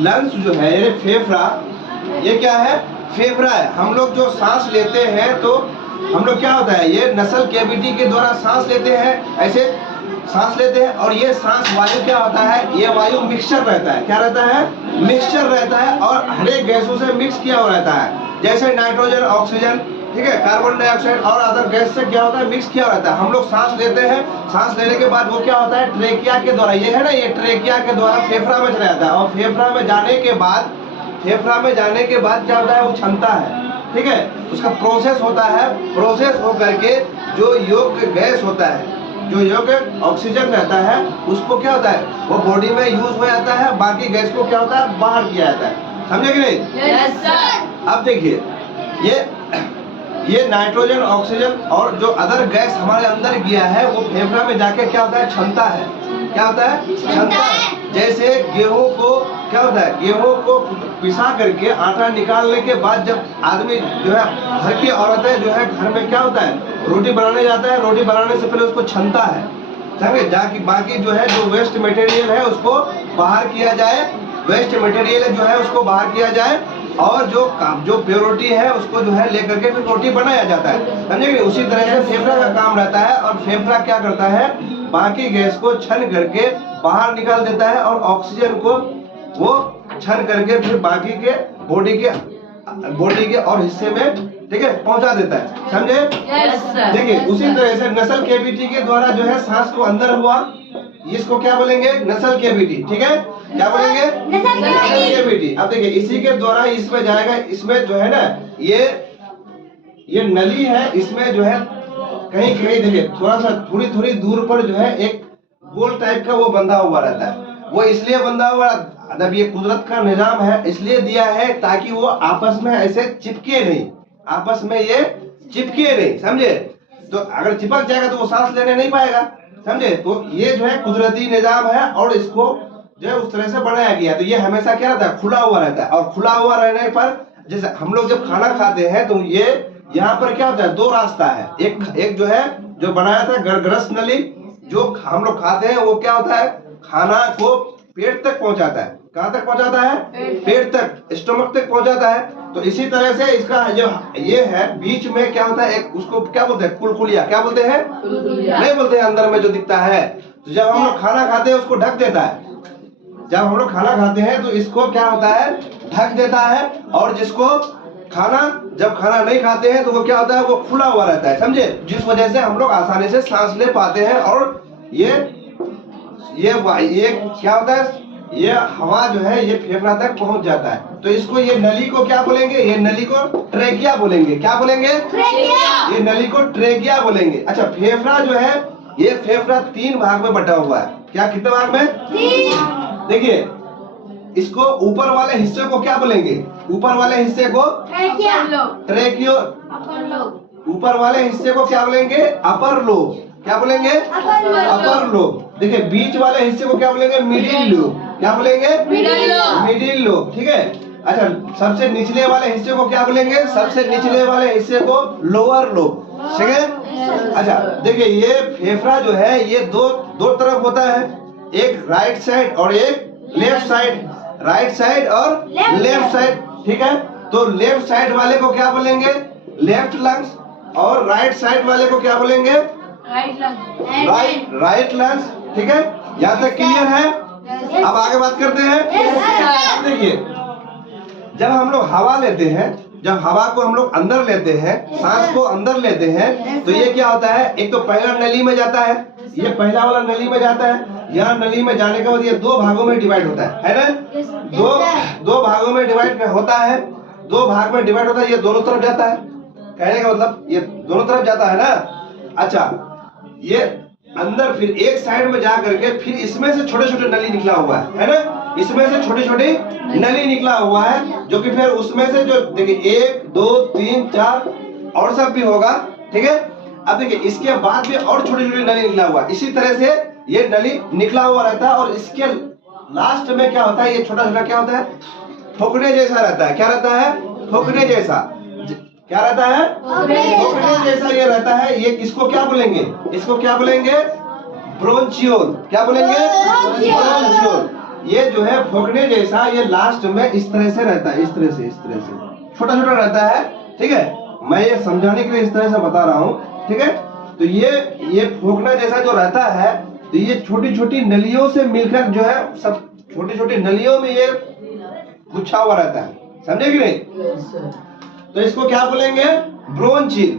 Lungs जो है ये फेफड़ा, ये क्या है? फेफड़ा है। हम लोग जो सांस लेते हैं तो हम लोग क्या होता है, ये नसल कैविटी के द्वारा सांस लेते हैं, ऐसे सांस लेते हैं। और ये सांस वायु क्या होता है, ये वायु मिक्सचर रहता है। क्या रहता है? मिक्सचर रहता है और हर एक गैसों से मिक्स किया हुआ रहता है, जैसे नाइट्रोजन, ऑक्सीजन, ठीक है, कार्बन डाइऑक्साइड और अदर गैस से क्या होता है, मिक्स किया रहता है। हम लोग सांस लेते हैं, सांस लेने के बाद वो क्या होता है, ट्रेकिया के द्वारा, ये है ना, ये ट्रेकिया के द्वारा फेफड़ा में चला जाता है और फेफड़ा में जाने के बाद क्या होता है, वो क्षमता है, ठीक है, उसका प्रोसेस होता है। प्रोसेस होकर के जो योग्य गैस होता है, जो योग्य ऑक्सीजन रहता है, उसको क्या होता है, वो बॉडी में यूज हो जाता है, बाकी गैस को क्या होता है, बाहर किया जाता है। समझे कि नहीं? Yes sir. अब देखिए, ये नाइट्रोजन, ऑक्सीजन और जो अदर गैस हमारे अंदर गया है, वो फेफड़ा में जाके क्या होता है, क्षमता है। क्या होता है? क्षमता है। जैसे गेहूं को क्या होता है, गेहूं को पिसा करके आटा निकालने के बाद जब आदमी जो है, घर की औरतें जो है, घर में क्या होता है, रोटी बनाने जाता है, रोटी बनाने से पहले उसको छनता है, समझे, जाके बाकी जो है, जो वेस्ट मटेरियल है उसको बाहर किया जाए, वेस्ट मटेरियल जो है उसको बाहर किया जाए और जो प्योरिटी है उसको जो है लेकर के फिर रोटी बनाया जाता है। समझे कि उसी तरह से फेफड़ा का काम रहता है और फेफड़ा क्या करता है, बाकी गैस को छन करके बाहर निकाल देता है और ऑक्सीजन को वो छन करके फिर बाकी के बॉडी के और हिस्से में, ठीक है, पहुंचा देता है। समझे? Yes sir. देखिए उसी तरह से नसल कैविटी के द्वारा जो है सांस को अंदर हुआ, इसको क्या बोलेंगे, नसल कैविटी, ठीक है, क्या बोलेंगे, नसल कैविटी। अब देखिए इसी के द्वारा इसमें जाएगा, इसमें जो है ना, ये नली है, इसमें जो है कहीं कहीं देखिए थोड़ी दूर पर जो है एक गोल टाइप का वो बंधा हुआ रहता है। वो इसलिए बंधा हुआ, जब ये कुदरत का निजाम है इसलिए दिया है ताकि वो आपस में ऐसे चिपके नहीं, आपस में ये चिपके नहीं, समझे। तो अगर चिपक जाएगा तो वो सांस लेने नहीं पाएगा, समझे। तो ये जो है कुदरती निजाम है और इसको जो है उस तरह से बनाया गया। तो ये हमेशा क्या रहता है, खुला हुआ रहता है। और खुला हुआ रहने पर जैसे हम लोग जब खाना खाते हैं तो ये यहाँ पर क्या होता है, दो रास्ता है। एक जो है जो बनाया था गर्भरस नली, जो हम लोग खाते हैं वो क्या होता है, खाना को पेट तक पहुंचाता है। कहाँ तक पहुंचाता है? पेट तक, स्टोमक तक पहुंचाता है। तो इसी तरह से इसका जो ये है बीच में क्या होता है, एक उसको क्या बोलते हैं, कुलकुलिया, क्या बोलते हैं, नहीं बोलते हैं, अंदर में जो दिखता है। तो जब हम लोग खाना खाते हैं उसको ढक देता है, जब हम लोग खाना खाते हैं तो इसको क्या होता है, ढक देता है। और जिसको जब खाना नहीं खाते हैं तो वो क्या होता है, वो खुला हुआ रहता है, समझे, जिस वजह से हम लोग आसानी से सांस ले पाते हैं। और ये क्या होता है, ये हवा जो है ये फेफड़ा तक पहुंच जाता है। तो इसको, ये नली को क्या बोलेंगे, ये नली को ट्रेकिया बोलेंगे। क्या बोलेंगे? ट्रेकिया। ये नली को ट्रेकिया बोलेंगे। अच्छा, फेफड़ा जो है, ये फेफड़ा 3 भाग में बटा हुआ है। क्या, कितने भाग में? 3। देखिए इसको ऊपर वाले हिस्से को क्या बोलेंगे, ऊपर वाले हिस्से को ट्रेकियो, ऊपर वाले हिस्से को क्या बोलेंगे, अपर लोब। क्या बोलेंगे? Upper lobe. देखिए बीच वाले हिस्से को क्या बोलेंगे, मिडिल लोब। क्या बोलेंगे? मिडिल लोब, ठीक है। अच्छा, सबसे निचले वाले हिस्से को क्या बोलेंगे, सबसे निचले वाले हिस्से को लोअर लोब, ठीक है। अच्छा देखिए, ये फेफड़ा जो है ये दो तरफ होता है, एक राइट साइड और एक लेफ्ट साइड, राइट साइड और लेफ्ट साइड, ठीक है। तो लेफ्ट साइड वाले को क्या बोलेंगे, लेफ्ट लंग्स, और राइट साइड वाले को क्या बोलेंगे, राइट लंग्स, ठीक है। यहाँ तक क्लियर है? अब आगे बात करते हैं। अब देखिए, जब हम लोग हवा लेते हैं, जब हवा को हम लोग अंदर लेते हैं, सांस को अंदर लेते हैं, तो ये क्या होता है, एक तो पहला नली में जाता है, ये पहला वाला नली में जाता है। यहाँ नली में जाने के बाद ये 2 भागों में डिवाइड होता है ना, दो भागों में डिवाइड होता है, 2 भाग में डिवाइड होता है। ये दोनों तरफ जाता है, कहने का मतलब ये दोनों तरफ जाता है ना। अच्छा, ये अंदर फिर एक साइड में जा करके फिर इसमें से छोटे छोटे नली निकला हुआ है ना, इसमें से छोटे छोटे नली निकला हुआ है, जो कि फिर उसमें से जो देखिए 1 2 3 4 और सब भी होगा, ठीक है। अब देखिए इसके बाद भी और छोटे छोटे नली निकला हुआ है, इसी तरह से ये नली निकला हुआ रहता है। और इसके लास्ट में क्या होता है, ये छोटा छोटा क्या होता है, ठोकने जैसा रहता है। क्या रहता है? ठोकने जैसा। क्या रहता है? ठोकने जैसा ये रहता है। ये किसको क्या बोलेंगे, इसको क्या बोलेंगे, ब्रोंचियोल। क्या बोलेंगे? ब्रोंचियोल। ये जो है फोकने जैसा, ये लास्ट में इस तरह से रहता है, इस तरह से छोटा छोटा रहता है, ठीक है। मैं ये समझाने के लिए इस तरह से बता रहा हूँ, ठीक है। तो ये फोकना जैसा जो रहता है, तो ये छोटी छोटी नलियों से मिलकर जो है, सब छोटी छोटी नलियों में ये गुच्छा हुआ रहता है, समझे कि नहीं? तो इसको क्या बोलेंगे? ब्रोंचिल।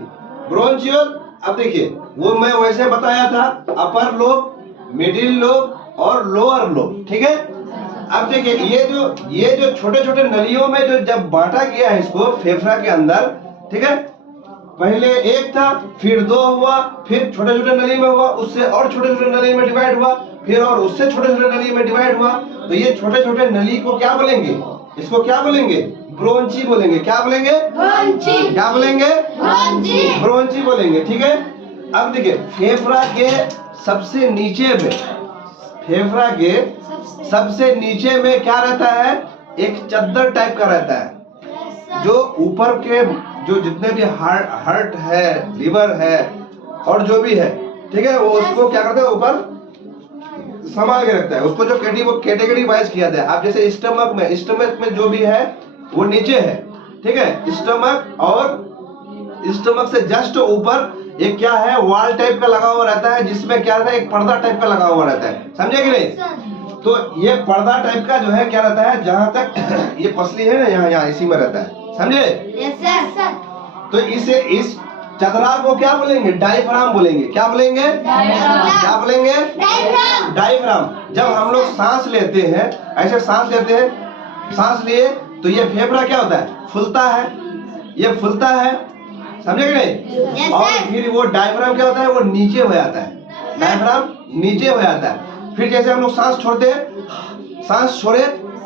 ब्रोंचिल, अब देखिए वो मैं वैसे बताया था, अपर लोब, मिडिल लोब और लोअर लोब, ठीक है। अब देखिए ये जो छोटे छोटे नलियों में जो जब बांटा गया है इसको फेफड़ा के अंदर, ठीक है, पहले एक था, फिर दो हुआ, फिर छोटे छोटे नली में हुआ, उससे और छोटे छोटे नली में डिवाइड हुआ, फिर और उससे छोटे छोटे नली में डिवाइड हुआ। तो ये छोटे छोटे नली को क्या बोलेंगे? इसको क्या बोलेंगे? ब्रोंची बोलेंगे। क्या बोलेंगे? ब्रोंची। क्या बोलेंगे? ब्रोंची। ब्रोंची बोलेंगे, ठीक है। अब देखिए फेफड़ा के सबसे नीचे में, फेफड़ा के सबसे नीचे में क्या रहता है? एक चद्दर टाइप का रहता है, जो ऊपर के जो जितने भी हार्ट है, लिवर है और जो भी है, ठीक है, वो उसको क्या करते हैं? ऊपर संभाल के रखता है। उसको जो कैटेगरी वाइज किया था। आप जैसे स्टमक में जो भी है वो नीचे है, ठीक है। स्टमक और स्टमक से जस्ट ऊपर एक क्या है? वॉल टाइप का लगा हुआ रहता है, जिसमें क्या रहता है? एक पर्दा टाइप का लगा हुआ रहता है, समझे कि नहीं? तो ये पर्दा टाइप का जो है क्या रहता है? जहां तक ये पसली है ना, यहाँ इसी में रहता है, समझे? तो इस चदरा को क्या बोलेंगे? डायफ्राम बोलेंगे। क्या बोलेंगे? क्या बोलेंगे? डायफ्राम। जब हम लोग सांस लेते हैं, ऐसे सांस लेते हैं, सांस लिए तो ये फेफड़ा क्या होता है? फूलता है, ये फूलता है, समझे कि नहीं? और फिर वो डायफ्राम क्या होता है? वो नीचे हो जाता है, डायफ्राम नीचे हो जाता है। फिर जैसे हम लोग सांस छोड़ते हैं, सांस छोड़े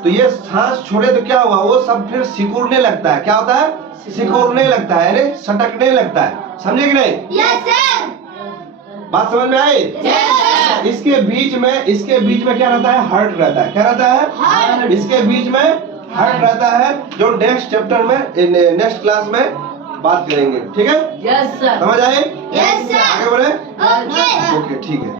तो ये सांस छोड़े तो क्या हुआ? वो सब फिर सिकुड़ने लगता है। क्या होता है? सिकुड़ने लगता है, यानी सटकने लगता है, समझे कि नहीं? Yes sir. बात समझ में आई? Yes sir. इसके बीच में क्या रहता है? हार्ट रहता है। क्या रहता है? हार्ट। इसके बीच में हार्ट रहता है, जो नेक्स्ट चैप्टर में, नेक्स्ट क्लास में बात करेंगे, ठीक है। Yes sir. समझ आए? Yes sir. आगे बढ़े। ओके। ओके, ठीक है।